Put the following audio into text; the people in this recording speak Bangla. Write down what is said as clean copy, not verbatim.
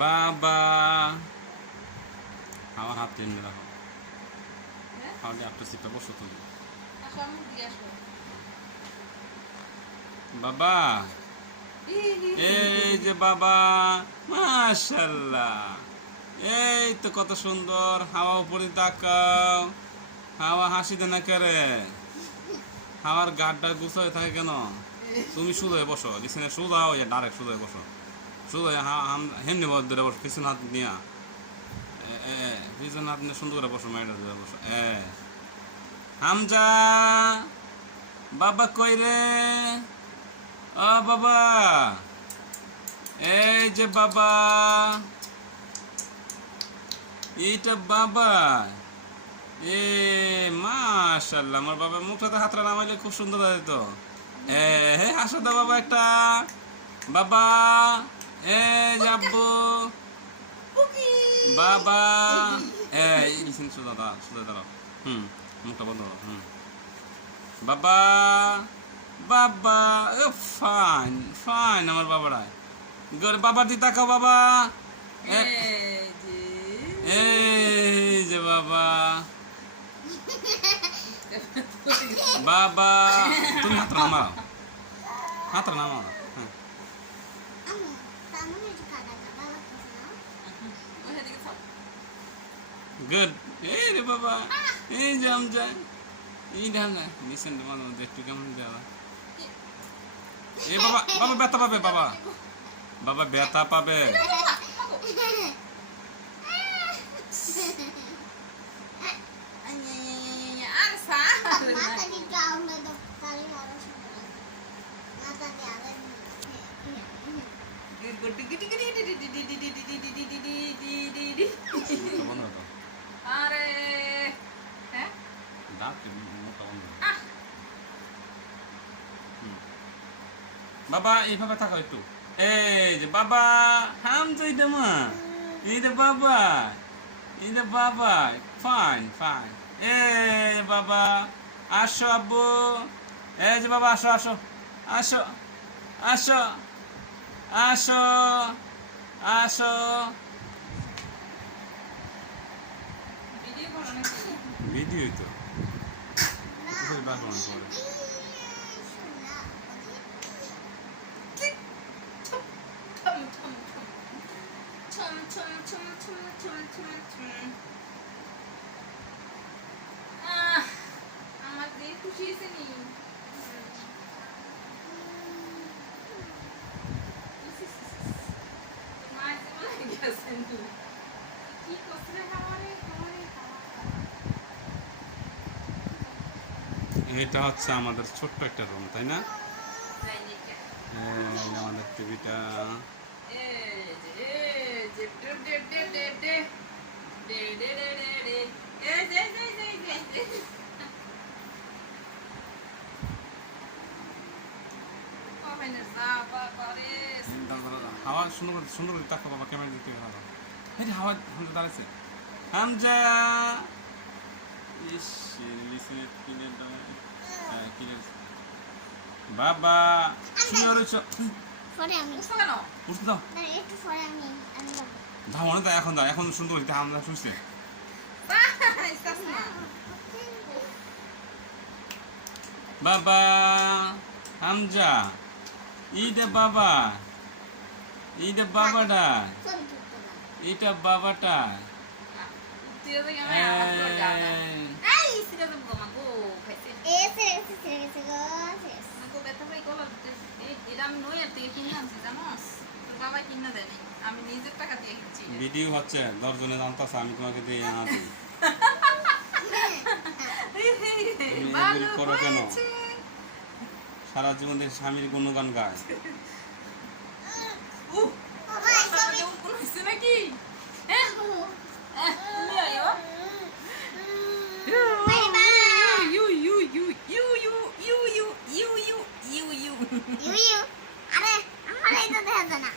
বাবা আমার হাত টেনে রাখো তাহলে একটা সিটটা বসো তুমি বাবা এই যে বাবা মাশাআল্লাহ এই তো কত সুন্দর হাওয়া উপরে তাকাও হাওয়া হাসি দেয় না করে হাওয়ার গাড্ডা গুছ হয়ে থাকে কেন তুমি শুধু হয়ে বসো লিসেনে শুধু হও ডাইরেক্ট শুধু হয়ে বসো শুধু হেমনি ধরে বসো পিছনে হাত নিয়া পিছনে হাত নিয়ে সুন্দর করে বসো মাইটা ধরে বসো হামজা বাবা কই রে ও বাবা এই যে বাবা এইটা বাবা মাশাআল্লাহ আমার বাবা মুখটাতে হাতটা নামাইলে খুব সুন্দর হয় তো হাসো দাও বাবা একটা বাবা যাবো বাবা সোজা দাঁড়াও মুখটা বন্ধ করো বাবা বাবা ফাইন ফাইন আমার বাবারা বাবার দি তাকাও বাবা এই যে বাবা বাবা তুমি হাতটা নামাও গুড এই রে বাবা এই যে আমজা এই ঢালনা নিছেন মানে একটু কেমন দেওয়া এই বাবা বাবা ব্যথা পাবে বাবা বাবা ব্যথা পাবে বাবা এইভাবে থাকো একটু এই যে বাবা হামজা এটা মা এইটা বাবা এইটা বাবা ফাইন ফাইন এই বাবা আসো আব্বু এই যে বাবা আসো আসো আসো আসো আসো আসো ভিডিও তো আমার দিয়ে খুশি হয়েছে নি কি করছে এটা হচ্ছে আমাদের ছোট্ট একটা রুম তাই না আমাদের টিভিটা হাওয়া সুন্দর সুন্দর করে তাকাও বাবা ক্যামেরা দিতে হবে এই যে হাওয়া হামজা দাঁড়াচ্ছে হামজা বাবা শুনে রয়েছ উঠতে দাও ধামনে দাও এখন সুন্দর হইতে হামজা শুনছে বাবা হামজা এইটা বাবা এইটা বাবাটা এইটা বাবাটা ভিডিও হচ্ছে 10 জনে জানতাছে আমি তোমাকে দিয়ে আনা দিই করো কেন সারা জীবন স্বামীর গুণগান গায় নাকি আরে আমার এই তো দেখা যায় না